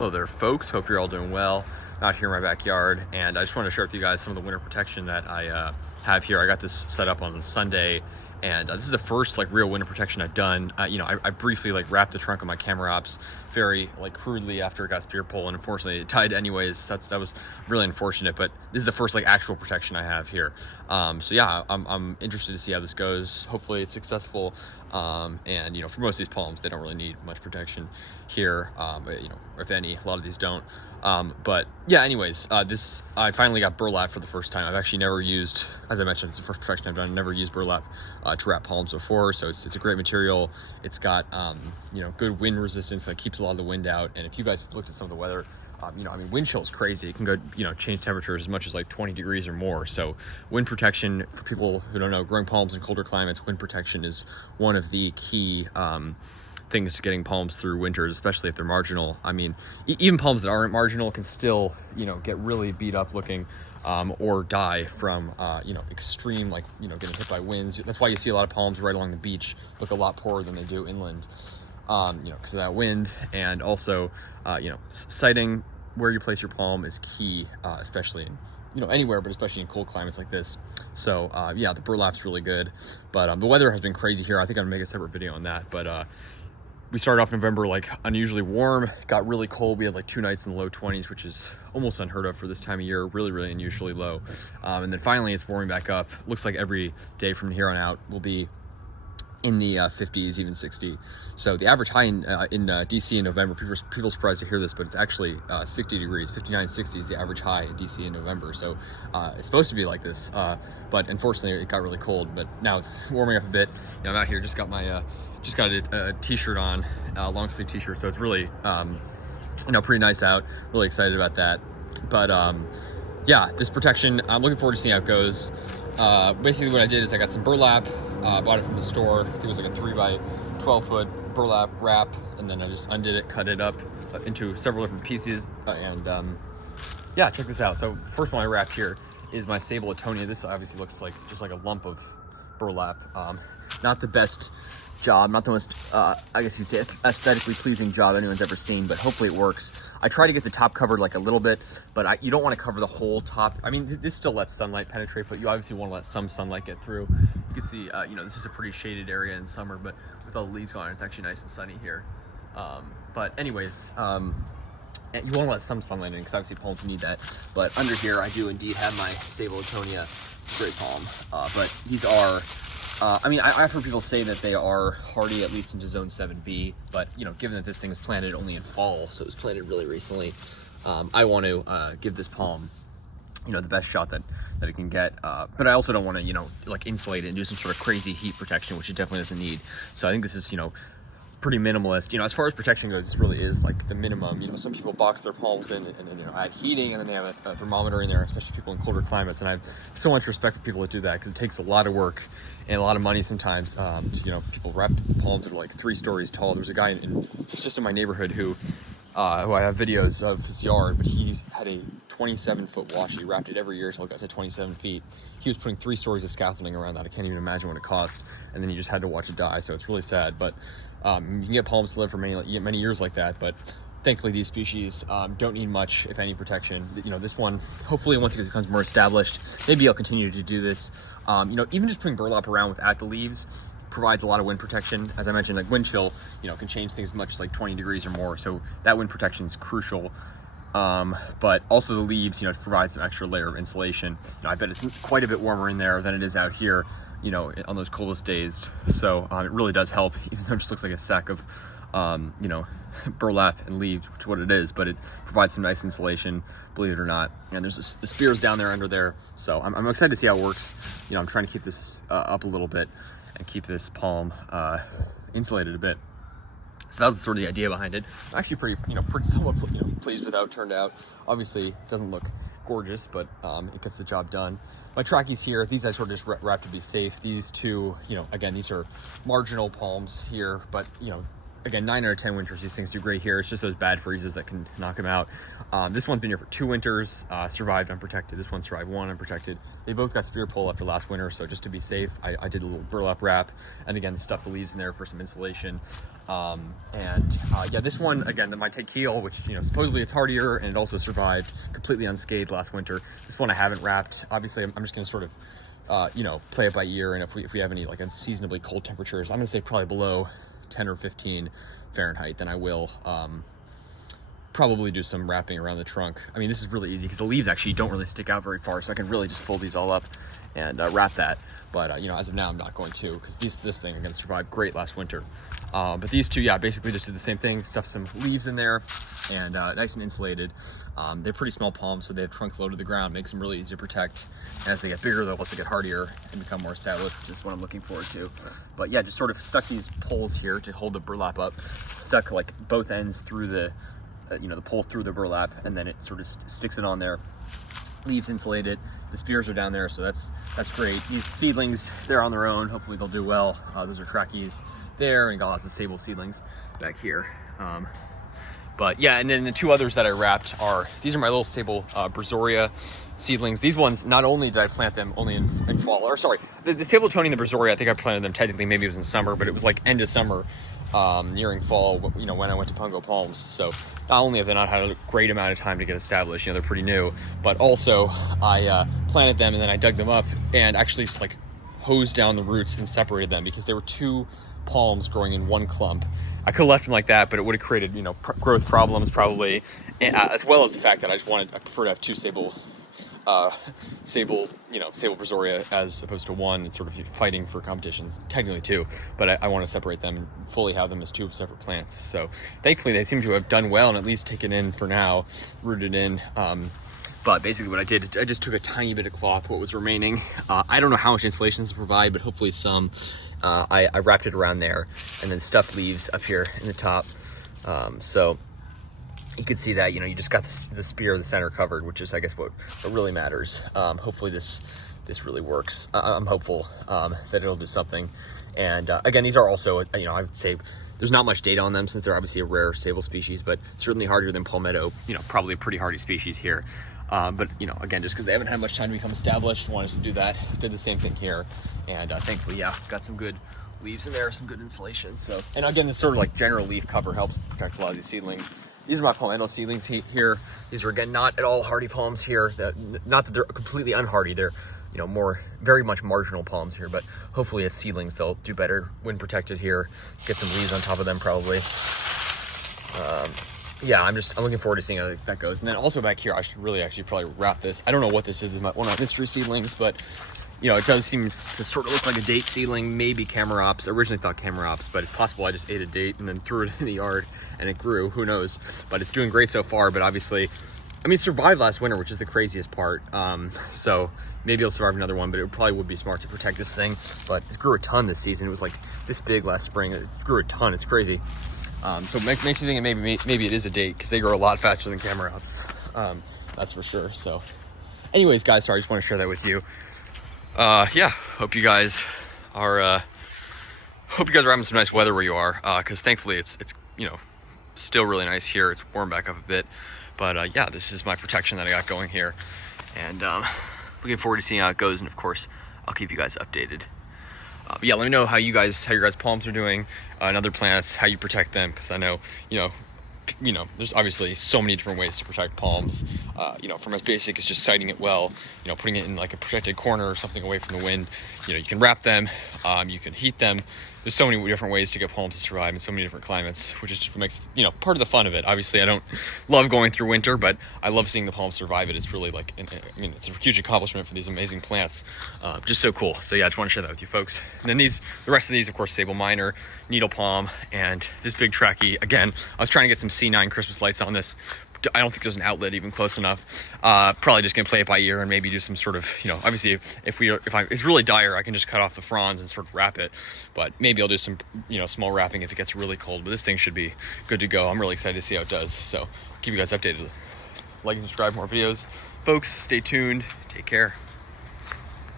Hello there, folks. Hope you're all doing well. I'm out here in my backyard, and I just want to share with you guys some of the winter protection that I have here. I got this set up on Sunday, and this is the first like real winter protection I've done. I briefly like wrapped the trunk of my camera ops very like crudely after it got spear pole, and unfortunately it died anyways. That was really unfortunate, but this is the first like actual protection I have here. So yeah, I'm interested to see how this goes. Hopefully it's successful. And you know, for most of these palms, they don't really need much protection here. You know, if any, a lot of these don't. But yeah, anyways, I finally got burlap for the first time. I've actually never used, as I mentioned, it's the first protection I've done. I've never used burlap to wrap palms before, so it's a great material. It's got you know, good wind resistance that keeps a lot of the wind out. And if you guys looked at some of the weather, you know, I mean, wind chill is crazy. It can go, you know, change temperatures as much as like 20 degrees or more. So wind protection, for people who don't know, growing palms in colder climates, wind protection is one of the key things to getting palms through winters, especially if they're marginal. I mean, even palms that aren't marginal can still, you know, get really beat up looking or die from, you know, extreme, like, you know, getting hit by winds. That's why you see a lot of palms right along the beach look a lot poorer than they do inland. You know, because of that wind. And also, you know, sighting where you place your palm is key, especially in, you know, anywhere, but especially in cold climates like this. So yeah, the burlap's really good, but the weather has been crazy here. I think I'm gonna make a separate video on that. But we started off November like unusually warm, got really cold. We had like 2 nights in the low 20s, which is almost unheard of for this time of year. Really unusually low. And then finally it's warming back up. Looks like every day from here on out will be in the 50s, even 60. So the average high in DC in November, people are surprised to hear this, but it's actually 60 degrees, 59, 60 is the average high in DC in November. So it's supposed to be like this, but unfortunately it got really cold, but now it's warming up a bit. You know, I'm out here, just got my, just got a t-shirt on, long sleeve t-shirt. So it's really, you know, pretty nice out. Really excited about that. But yeah, this protection, I'm looking forward to seeing how it goes. Basically what I did is I got some burlap, bought it from the store. I think it was like a 3 by 12 foot burlap wrap, and then I just undid it, cut it up into several different pieces, and yeah, check this out. So first one I wrapped here is my Sabal etonia. This obviously looks like just like a lump of burlap. Not the best job, not the most, I guess you'd say, aesthetically pleasing job anyone's ever seen, but hopefully it works. I try to get the top covered like a little bit, but you don't want to cover the whole top. I mean, this still lets sunlight penetrate, but you obviously want to let some sunlight get through. You can see, you know, this is a pretty shaded area in summer, but with all the leaves gone, it's actually nice and sunny here. But anyways, you want to let some sunlight in, because obviously palms need that. But under here, I do indeed have my Sabal etonia. It's a great palm, but these are, I mean, I've heard people say that they are hardy at least into zone 7B, but you know, given that this thing was planted only in fall, so it was planted really recently, I want to give this palm, you know, the best shot that it can get, but I also don't want to, you know, like insulate it and do some sort of crazy heat protection, which it definitely doesn't need. So I think this is, you know, pretty minimalist. You know, as far as protection goes, this really is like the minimum. You know, some people box their palms in and then, you know, add heating, and then they have a thermometer in there, especially people in colder climates. And I have so much respect for people that do that, because it takes a lot of work and a lot of money sometimes. To, you know, people wrap palms that are like 3 stories tall. There's a guy just in my neighborhood who I have videos of his yard, but he had a 27-foot wash. He wrapped it every year until it got to 27 feet. He was putting 3 stories of scaffolding around that. I can't even imagine what it cost. And then you just had to watch it die. So it's really sad. But you can get palms to live for many years like that. But thankfully, these species don't need much, if any, protection. You know, this one, hopefully, once it becomes more established, maybe I'll continue to do this. You know, even just putting burlap around without the leaves provides a lot of wind protection. As I mentioned, like wind chill, you know, can change things as much as like 20 degrees or more. So that wind protection is crucial. But also the leaves, you know, to provide some extra layer of insulation. You know, I bet it's quite a bit warmer in there than it is out here, you know, on those coldest days. So it really does help, even though it just looks like a sack of, you know, burlap and leaves, which is what it is, but it provides some nice insulation, believe it or not. And there's the spears down there under there. So I'm excited to see how it works. You know, I'm trying to keep this up a little bit and keep this palm insulated a bit. So that was sort of the idea behind it. I'm actually pretty somewhat, you know, pleased with how it turned out. Obviously, it doesn't look gorgeous, but it gets the job done. My trackies here, these I sort of just wrapped to be safe. These two, you know, again, these are marginal palms here, but you know, again, 9 out of 10 winters, these things do great here. It's just those bad freezes that can knock them out. This one's been here for 2 winters, survived unprotected. This one survived 1 unprotected. They both got spear pull after last winter, so just to be safe, I did a little burlap wrap, and again, stuff the leaves in there for some insulation. Yeah, this one, again, my Trachycarpus, which, you know, supposedly it's hardier, and it also survived completely unscathed last winter. This one I haven't wrapped. Obviously, I'm just gonna sort of, you know, play it by ear, and if we have any like unseasonably cold temperatures, I'm gonna say probably below 10 or 15 Fahrenheit, then I will probably do some wrapping around the trunk. I mean, this is really easy because the leaves actually don't really stick out very far, so I can really just fold these all up and wrap that. But you know, as of now, I'm not going to, because this thing again survived great last winter. But these two, yeah, basically just did the same thing, stuffed some leaves in there, and nice and insulated. They're pretty small palms, so they have trunks low to the ground, makes them really easy to protect. And as they get bigger, they'll also get hardier and become more established, which is what I'm looking forward to. But yeah, just sort of stuck these poles here to hold the burlap up, stuck like both ends through the, you know, the pole through the burlap, and then it sort of sticks it on there. Leaves insulated. The spears are down there, so that's great. These seedlings, they're on their own. Hopefully they'll do well. Those are Trachy's there, and got lots of Sabal seedlings back here. But yeah, and then the 2 others that I wrapped are, these are my little Sabal Brazoria seedlings. These ones, not only did I plant them only in fall, or sorry, the Sabal etonia and the Brazoria, I think I planted them technically, maybe it was in summer, but it was like end of summer, nearing fall, you know, when I went to Pungo Palms. So not only have they not had a great amount of time to get established, you know, they're pretty new, but also I planted them and then I dug them up and actually just like hosed down the roots and separated them because there were 2 palms growing in 1 clump. I could have left them like that, but it would have created, you know, growth problems probably, as well as the fact that I prefer to have 2 Sabal, you know, Sabal Brazoria as opposed to 1. It's sort of fighting for competitions, technically 2, but I want to separate them and fully have them as 2 separate plants. So thankfully they seem to have done well and at least taken in for now, rooted in. But basically what I did, I just took a tiny bit of cloth, what was remaining. I don't know how much insulation to provide, but hopefully some. I wrapped it around there and then stuffed leaves up here in the top. So you can see that, you know, you just got the spear of the center covered, which is, I guess, what really matters. Hopefully this really works. I'm hopeful that it'll do something. And again, these are also, you know, I would say there's not much data on them since they're obviously a rare Sabal species, but certainly hardier than palmetto, you know, probably a pretty hardy species here. But, you know, again, just because they haven't had much time to become established, wanted to do that. Did the same thing here. And thankfully, yeah, got some good leaves in there, some good insulation. So, and again, this sort of like general leaf cover helps protect a lot of these seedlings. These are my palmetto seedlings here. These are, again, not at all hardy palms here. Not that they're completely unhardy. They're, you know, very much marginal palms here, but hopefully as seedlings, they'll do better when protected here. Get some leaves on top of them probably. Yeah, I'm looking forward to seeing how that goes. And then also back here, I should really actually probably wrap this. I don't know what this is, one of my mystery seedlings, but you know, it does seem to sort of look like a date seedling, maybe Camarops. I originally thought Camarops, but it's possible I just ate a date and then threw it in the yard and it grew, who knows. But it's doing great so far, but obviously, I mean, it survived last winter, which is the craziest part. So maybe it'll survive another one, but it probably would be smart to protect this thing. But it grew a ton this season. It was like this big last spring. It grew a ton, it's crazy. So it makes you think maybe it is a date because they grow a lot faster than Camarops. That's for sure. So anyways, guys, sorry, I just want to share that with you. Yeah, hope you guys are having some nice weather where you are, because thankfully it's you know, still really nice here. It's warmed back up a bit, but yeah, this is my protection that I got going here, and looking forward to seeing how it goes. And of course, I'll keep you guys updated. Yeah, let me know how your guys' palms are doing, and other plants, how you protect them, because I know, you know, there's obviously so many different ways to protect palms. You know, from as basic as just siting it well, you know, putting it in like a protected corner or something away from the wind. You know, you can wrap them, you can heat them. There's so many different ways to get palms to survive in so many different climates, which is just makes, you know, part of the fun of it. Obviously, I don't love going through winter, but I love seeing the palms survive it. It's really like, I mean, it's a huge accomplishment for these amazing plants. Just so cool. So yeah, I just want to share that with you folks. And then the rest of these, of course, Sabal minor, needle palm, and this big Trachy. Again, I was trying to get some C9 Christmas lights on this. I don't think there's an outlet even close enough. Probably just gonna play it by ear and maybe do some sort of, you know, obviously if it's really dire, I can just cut off the fronds and sort of wrap it. But maybe I'll do some, you know, small wrapping if it gets really cold. But this thing should be good to go. I'm really excited to see how it does. So keep you guys updated. Like and subscribe for more videos. Folks, stay tuned. Take care.